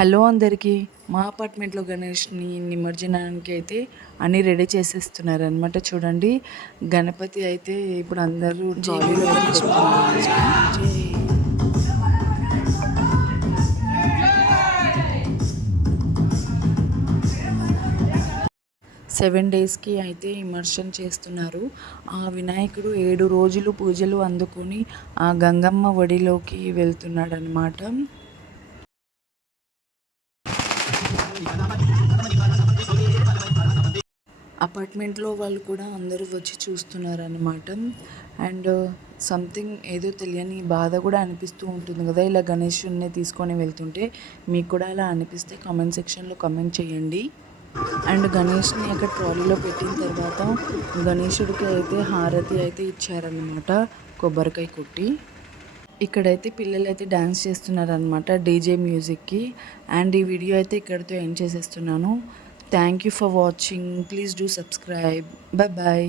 Hello అందరికీ. మా అపార్ట్మెంట్లో గణేష్ని నిమజ్జనానికి అయితే అన్నీ రెడీ చేసేస్తున్నారు అనమాట. చూడండి, గణపతి అయితే ఇప్పుడు అందరూ ట్రాలీలో పెట్టుకుంటున్నారు. 7 డేస్కి అయితే ఇమర్షన్ చేస్తున్నారు. ఆ వినాయకుడు 7 రోజులు పూజలు అందుకొని ఆ గంగమ్మ ఒడిలోకి వెళ్తున్నాడనమాట. అపార్ట్మెంట్లో వాళ్ళు కూడా అందరూ వచ్చి చూస్తున్నారనమాట. అండ్ సంథింగ్ ఏదో తెలియని బాధ కూడా అనిపిస్తూ ఉంటుంది కదా, ఇలా గణేషుడిని తీసుకొని వెళ్తుంటే. మీకు కూడా అలా అనిపిస్తే కామెంట్ సెక్షన్లో కామెంట్ చేయండి. అండ్ గణేష్ని అక్కడ ట్రాలీలో పెట్టిన తర్వాత గణేశుడికి అయితే హారతి అయితే ఇచ్చారనమాట, కొబ్బరికాయ కొట్టి. ఇక్కడైతే పిల్లలు అయితే డ్యాన్స్ చేస్తున్నారనమాట డీజే మ్యూజిక్కి. అండ్ ఈ వీడియో అయితే ఇక్కడితో ఎండ్ చేసేస్తున్నాను. Thank you for watching. Please do subscribe. Bye bye.